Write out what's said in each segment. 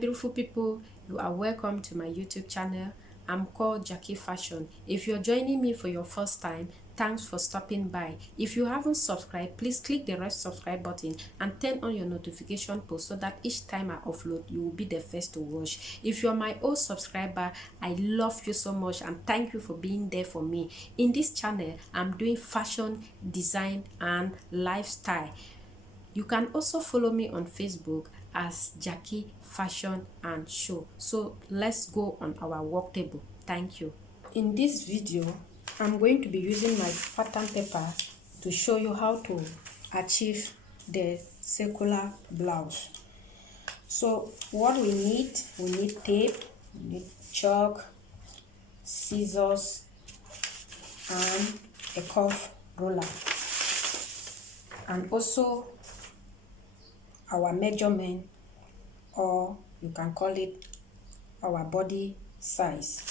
beautiful people, you are welcome to my YouTube channel. I'm called Jackie Fashion. If you're joining me for your first time, thanks for stopping by. If you haven't subscribed, please click the red subscribe button and turn on your notification post so that each time I upload, you will be the first to watch. If you're my old subscriber, I love you so much and thank you for being there for me. In this channel, I'm doing fashion, design, and lifestyle. You can also follow me on Facebook as Jackie Fashion and Show. So let's go on our work table. Thank you. In this video, I'm going to be using my pattern paper to show you how to achieve the circular blouse. So what we need tape, we need chalk, scissors, and a curve roller, and also our measurement, or you can call it our body size.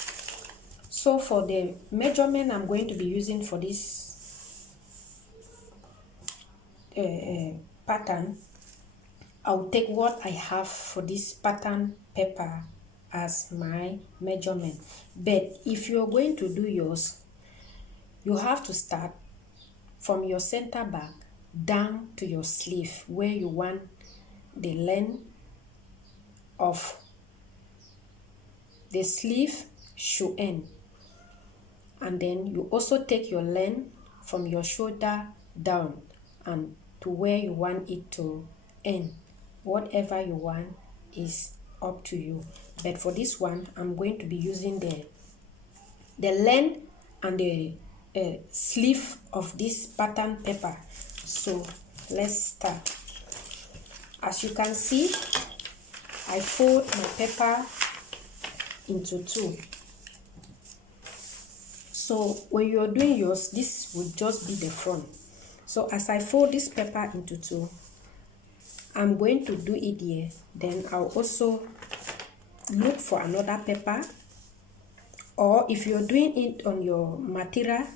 So for the measurement I'm going to be using for this pattern, I'll take what I have for this pattern paper as my measurement. But if you're going to do yours, you have to start from your center back down to your sleeve where you want the length of the sleeve should end, and then you also take your length from your shoulder down and to where you want it to end. Whatever you want is up to you, but for this one I'm going to be using the length and the sleeve of this pattern paper. So let's start. As you can see, I fold my paper into two. So when you're doing yours, this will just be the front. So as I fold this paper into two, I'm going to do it here. Then I'll also look for another paper, or if you're doing it on your material,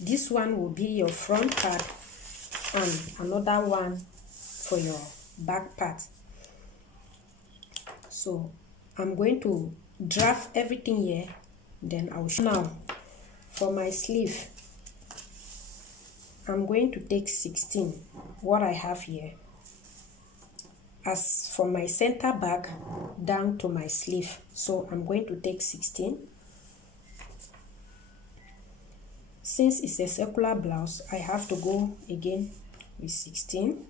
this one will be your front part and another one for your back part. So I'm going to draft everything here, then I'll show. Now for my sleeve, I'm going to take 16, what I have here, as from my center back down to my sleeve. So I'm going to take 16. Since it's a circular blouse, I have to go again with 16.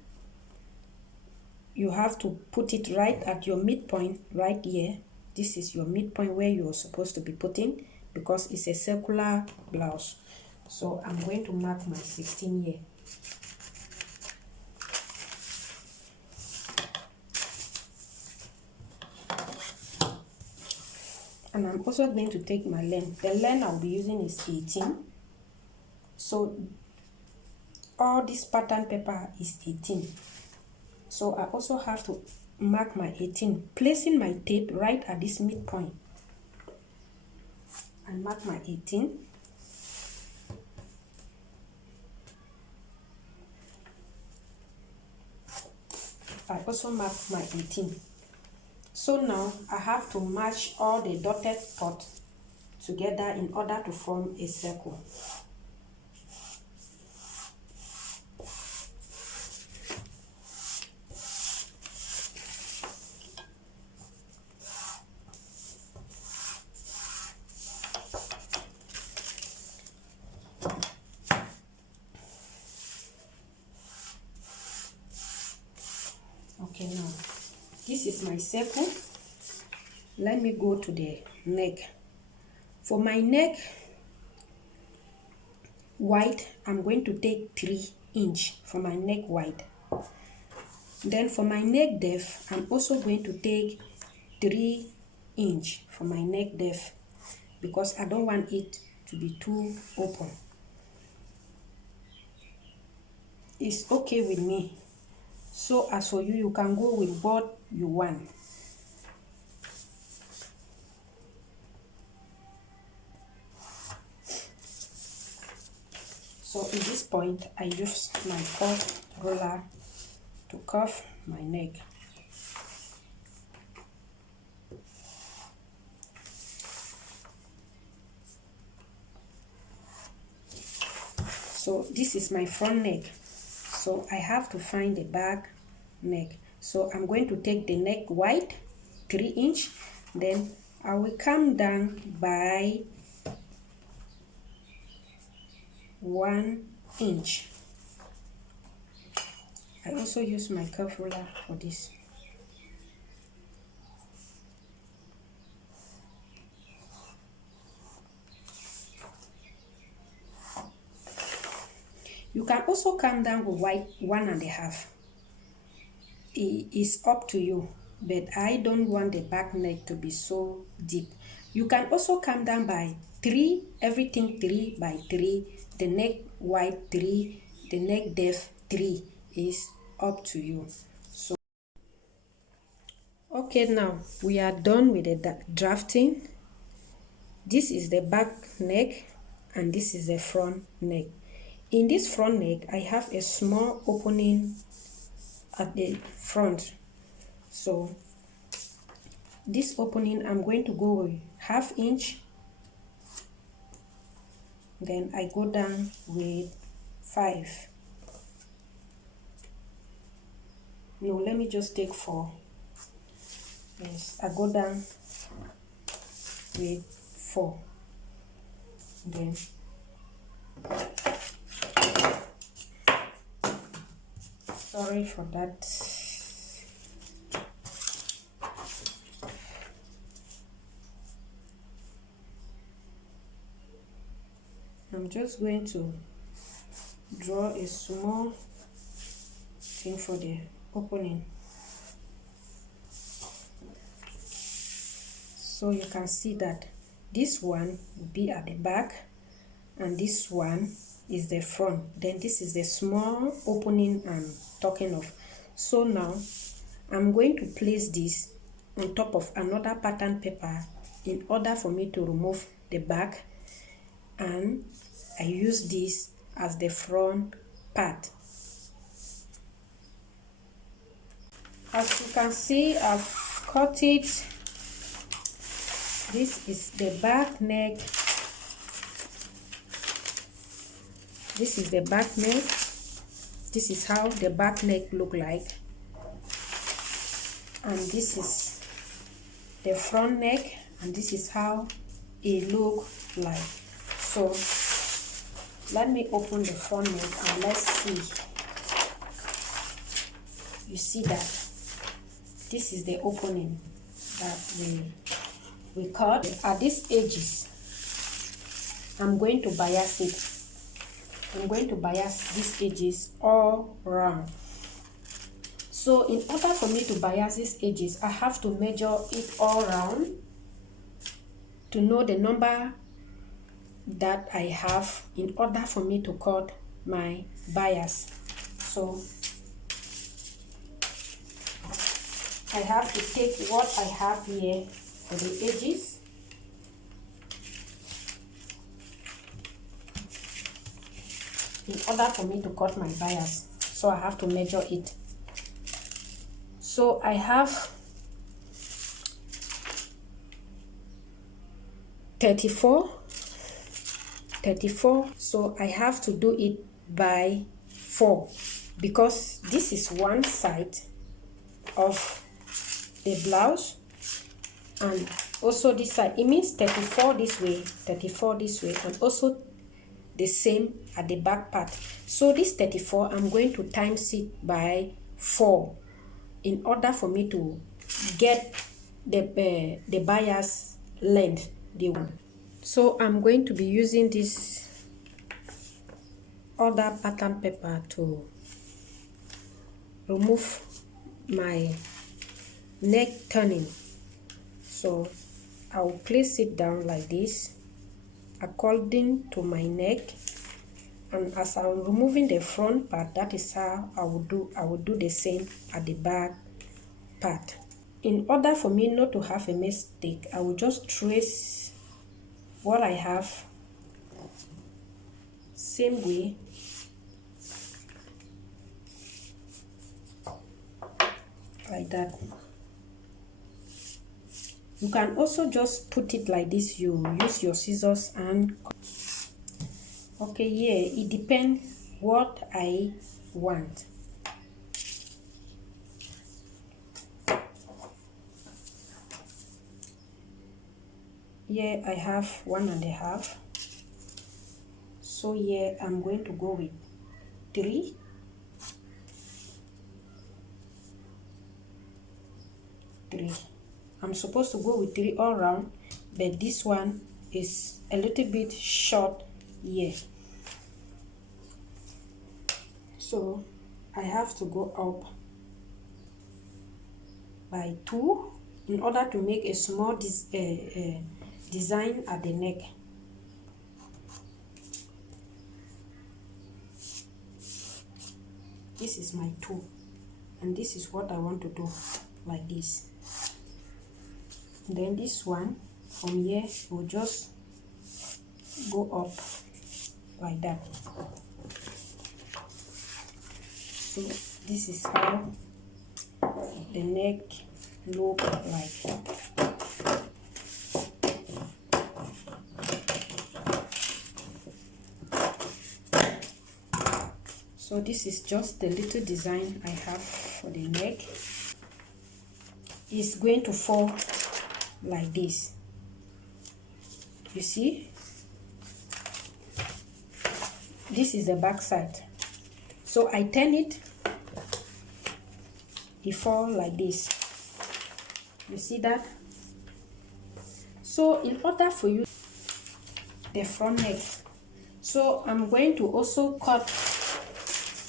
You have to put it right at your midpoint, right here. This is your midpoint where you're supposed to be putting, because it's a circular blouse. So I'm going to mark my 16 here. And I'm also going to take my length. The length I'll be using is 18. So all this pattern paper is 18. So I also have to mark my 18, placing my tape right at this midpoint. I mark my 18. I also mark my 18. So now I have to match all the dotted spots together in order to form a circle. Okay, now this is my circle. Let me go to the neck. For my neck wide, I'm going to take 3 inches for my neck wide. Then for my neck depth, I'm also going to take 3 inches for my neck depth, because I don't want it to be too open. It's okay with me. So as for you, you can go with what you want. So in this point, I use my curve roller to curve my neck. So this is my front neck, so I have to find the back neck. So I'm going to take the neck wide 3 inch, then I will come down by 1 inch. I also use my curve ruler for this. You can also come down with 1.5. It is up to you, but I don't want the back neck to be so deep. You can also come down by 3, everything 3 by 3, the neck wide 3, the neck depth 3, is up to you. So okay, now we are done with the drafting. This is the back neck and this is the front neck. In this front neck, I have a small opening at the front. So this opening, I'm going to go with 1/2 inch. Then I go down with 5. No, let me just take 4. Yes, I go down with 4. Then sorry for that. I'm just going to draw a small thing for the opening, so you can see that this one will be at the back and this one is the front. Then this is the small opening I'm talking of. So now I'm going to place this on top of another pattern paper in order for me to remove the back, and I use this as the front part. As you can see, I've cut it. This is the back neck. This is the back neck. This is how the back neck look like. And this is the front neck, and this is how it look like. So let me open the front neck and let's see. You see that this is the opening that we cut. At these edges, I'm going to bias it. I'm going to bias these edges all around. So in order for me to bias these edges, I have to measure it all around to know the number that I have in order for me to cut my bias. So I have to take what I have here for the edges, in order for me to cut my bias. So I have to measure it. So I have 34, so I have to do it by 4 because this is one side of the blouse and also this side. It means 34 this way, 34 this way, and also the same at the back part. So this 34, I'm going to times it by 4 in order for me to get the bias length. So I'm going to be using this other pattern paper to remove my neck turning. So I will place it down like this according to my neck, and as I'm removing the front part, that is how I will do the same at the back part. In order for me not to have a mistake, I will just trace what I have same way like that. You can also just put it like this. You use your scissors and Okay, yeah, it depends what I want. Here I have 1.5. So here I'm going to go with 3. 3. I'm supposed to go with 3 all round, but this one is a little bit short here. So I have to go up by 2 in order to make a small design at the neck. This is my 2, and this is what I want to do, like this. And then this one from here will just go up like that. So this is how the neck look like. So this is just the little design I have for the neck. It's going to fall like this. You see? This is the back side. So I turn it, it falls like this. You see that? So in order for you the front neck, so I'm going to also cut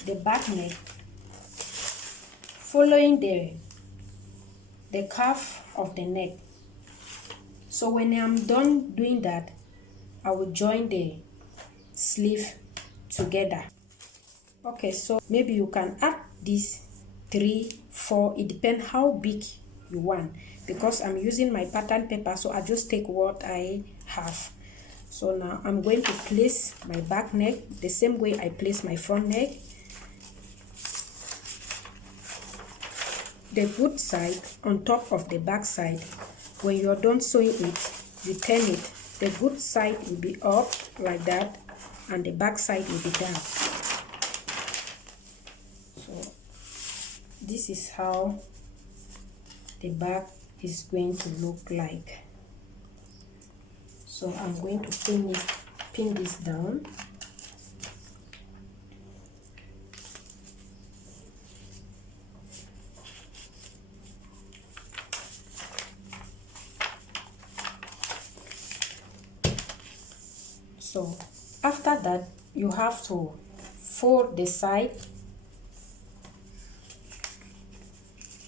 the back neck following the curve of the neck. So when I'm done doing that, I will join the sleeve together. Okay, so maybe you can add this 3, 4, it depends how big you want, because I'm using my pattern paper, so I just take what I have. So now I'm going to place my back neck the same way I place my front neck. The good side on top of the back side. When you're done sewing it, you turn it. The good side will be up like that, and the back side will be down. So this is how the back is going to look like. So I'm going to pin this down. So after that, you have to fold the side.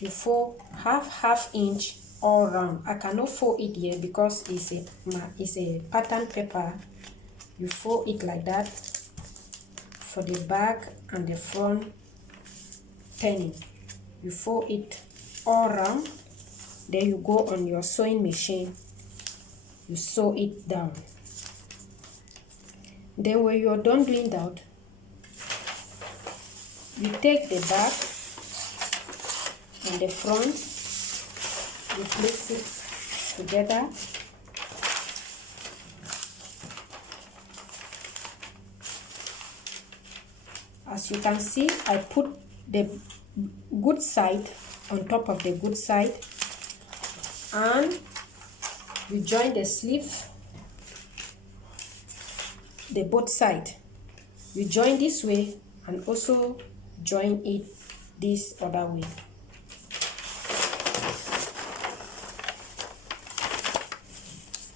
You fold half inch all round. I cannot fold it here because it's a pattern paper. You fold it like that for the back and the front turning. You fold it all round. Then you go on your sewing machine. You sew it down. Then when you're done doing that, you take the back and the front, you place it together. As you can see, I put the good side on top of the good side, and you join the sleeve, the both side. You join this way and also join it this other way.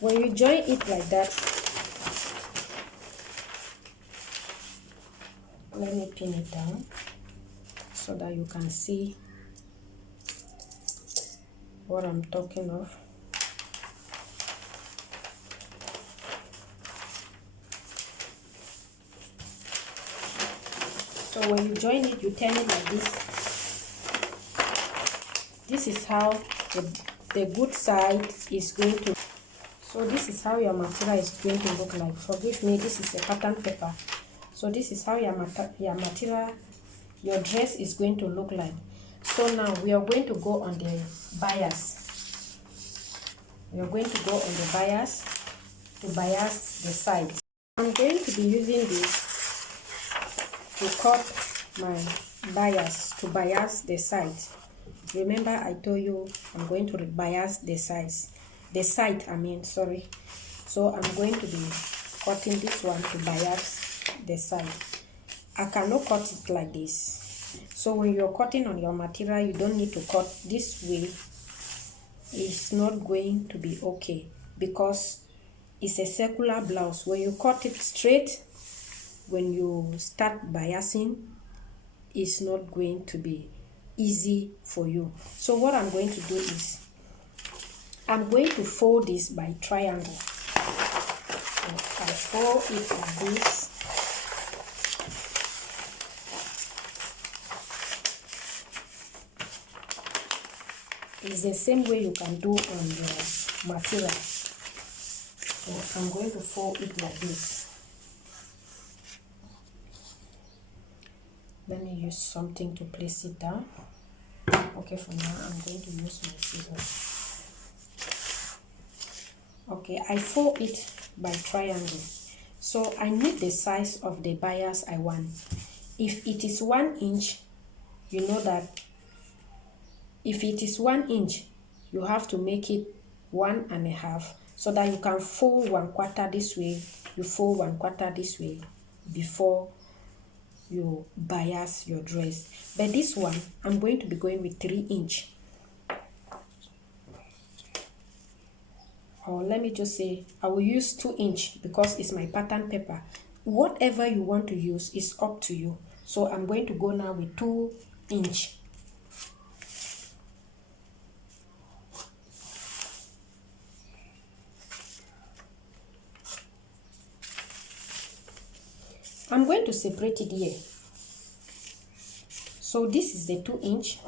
When you join it like that, let me pin it down so that you can see what I'm talking of. So when you join it, you turn it like this. This is how the good side is going to. So this is how your material is going to look like. Forgive me, this is a pattern paper. So this is how your material, your dress is going to look like. So now we are going to go on the bias. We are going to go on the bias to bias the sides. I'm going to be using this to cut my bias, to bias the side. Remember I told you I'm going to bias the side, I mean, sorry. So I'm going to be cutting this one to bias the side. I cannot cut it like this. So when you're cutting on your material, you don't need to cut this way. It's not going to be okay because it's a circular blouse. When you cut it straight, when you start biasing, it's not going to be easy for you. So what I'm going to do is I'm going to fold this by triangle. So I fold it like this. It's the same way you can do on your material. So I'm going to fold it like this. Let me use something to place it down. Okay, for now I'm going to use my scissors. Okay, I fold it by triangle. So I need the size of the bias I want. If it is 1 inch, you know that if it is 1 inch, you have to make it 1.5 so that you can fold 1/4 this way, you fold 1/4 this way before you bias your dress. But this one, I'm going to be going with 3 inch. Or let me just say, I will use 2 inch because it's my pattern paper. Whatever you want to use is up to you. So I'm going to go now with 2 inch. I'm going to separate it here. So this is the 2 inch.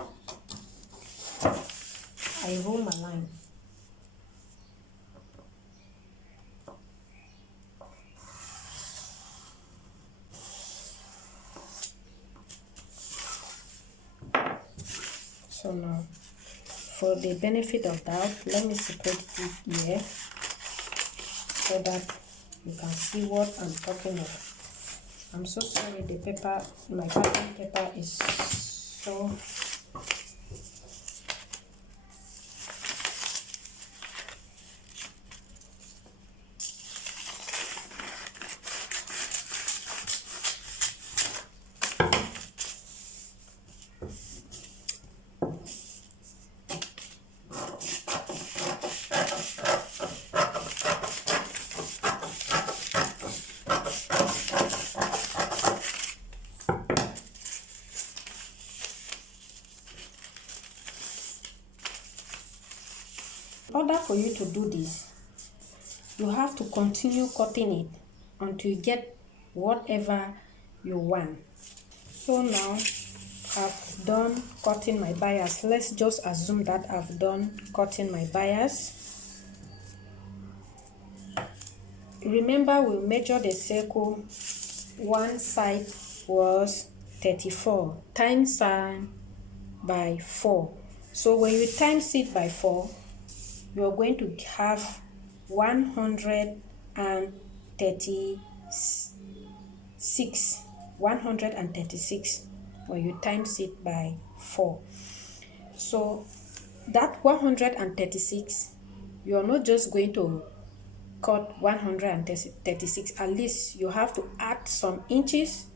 I roll my line. So now, for the benefit of that, let me separate it here so that you can see what I'm talking about. I'm so sorry, the paper, my pattern paper is so... In order for you to do this, you have to continue cutting it until you get whatever you want. So now I've done cutting my bias. Let's just assume that I've done cutting my bias. Remember, we measure the circle. One side was 34 times by 4. So when you times it by 4, you're going to have 136. 136 when you times it by 4. So that 136, you're not just going to cut 136. At least you have to add some inches,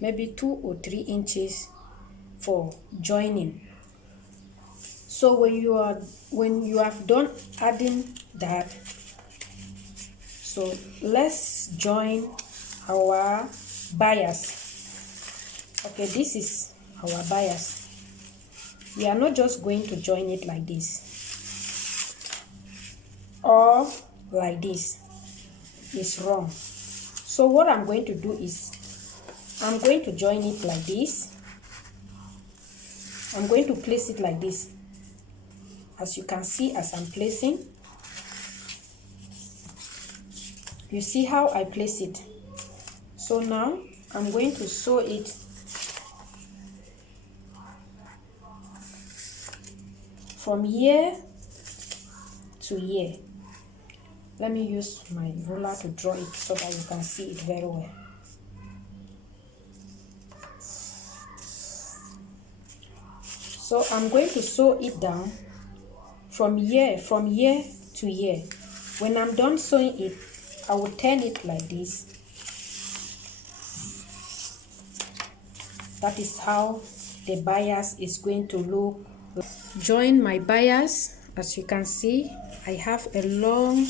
maybe 2 or 3 inches for joining. So when you have done adding that, so let's join our bias. Okay, this is our bias. We are not just going to join it like this or like this. It's wrong. So what I'm going to do is I'm going to join it like this. I'm going to place it like this. As you can see, as I'm placing, you see how I place it. So now I'm going to sew it from here to here. Let me use my ruler to draw it so that you can see it very well. So I'm going to sew it down from here to here. When I'm done sewing it, I will turn it like this. That is how the bias is going to look. Join my bias. As you can see, I have a long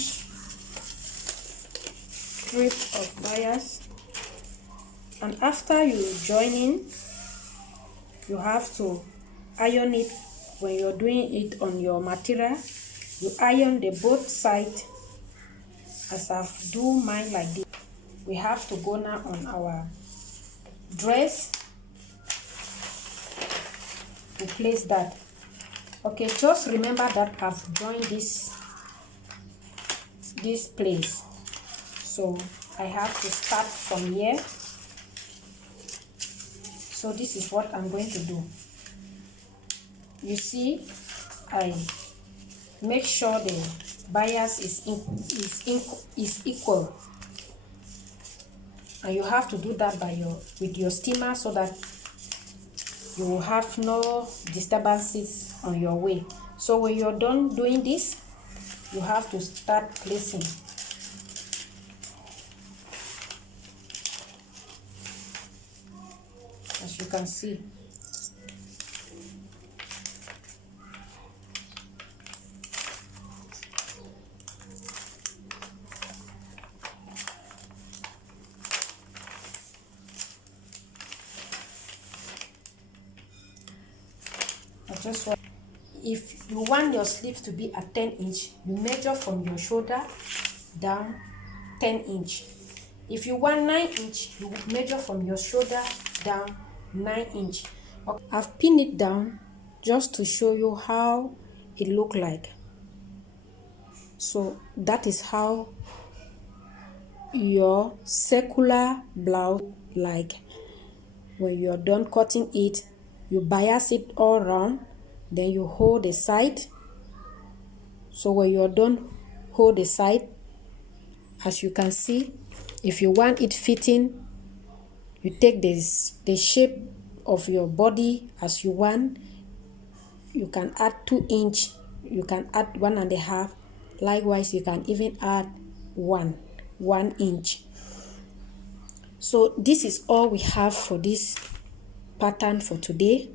strip of bias, and after you joining, you have to iron it. When you're doing it on your material, you iron the both sides as I've do mine like this. We have to go now on our dress to place that. Okay, just remember that I've joined this place, so I have to start from here. So this is what I'm going to do. You see, I make sure the bias is equal, and you have to do that with your steamer so that you will have no disturbances on your way. So when you're done doing this, you have to start placing. As you can see. If you want your sleeves to be at 10 inch, you measure from your shoulder down 10 inch. If you want 9 inch, you measure from your shoulder down 9 inch. Okay. I've pinned it down just to show you how it look like. So that is how your circular blouse like. When you're done cutting it, you bias it all around, then you hold the side. So when you're done, hold the side. As you can see, if you want it fitting, you take the shape of your body as you want. You can add 2 inch, you can add 1.5. Likewise, you can even add 1 inch. So this is all we have for this pattern for today.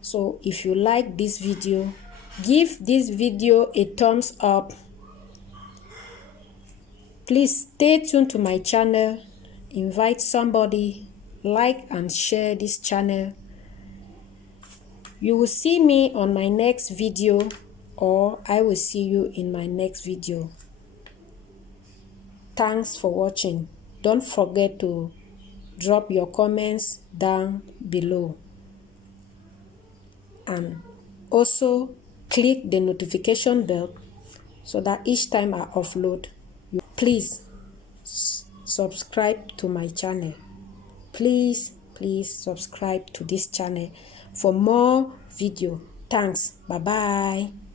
So if you like this video, give this video a thumbs up. Please stay tuned to my channel, invite somebody, like and share this channel. You will see me on my next video, or I will see you in my next video. Thanks for watching. Don't forget to drop your comments down below. And also click the notification bell so that each time I upload, please subscribe to my channel. Please subscribe to this channel for more video. Thanks. Bye bye.